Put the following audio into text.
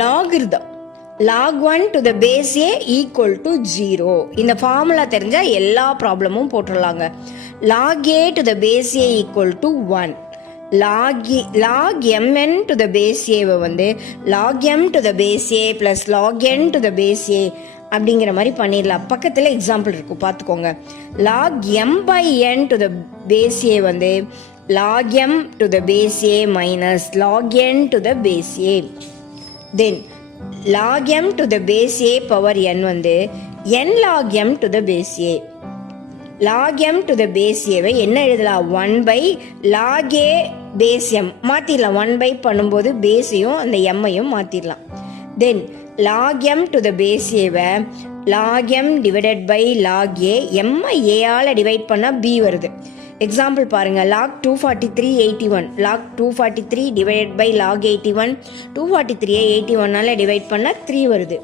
லாகிருதம் log 1 to the base a equal to 0. இந்த formula தெரிஞ்சால் எல்லா ப்ராப்ளமும் போட்டுடலாங்க. log a to the base a equal to 1. log mn to the base a வந்து log m to the base a plus log n to the base a அப்படிங்கிற மாதிரி பண்ணிடலாம். பக்கத்தில் example இருக்கும் பார்த்துக்கோங்க. log m by n to the base a வந்து log m to the base a minus log n to the base a. Then log m to the base a power n வந்து n log m to the base a. log m to the base a வை என்ன எழுதலாம்? 1 by log a base m மாற்றிடலாம். 1 by பண்ணும்போது பேஸையும் அந்த எம்மையும் மாற்றிடலாம். Then log m to the base a வை log m divided by log a m a ஆல் divide பண்ணால் b வருது. எக்ஸாம்பிள் பாருங்கள். log 243 81. log 243 divided by log 81. 243 81 divide பண்ணால் 3 வருது.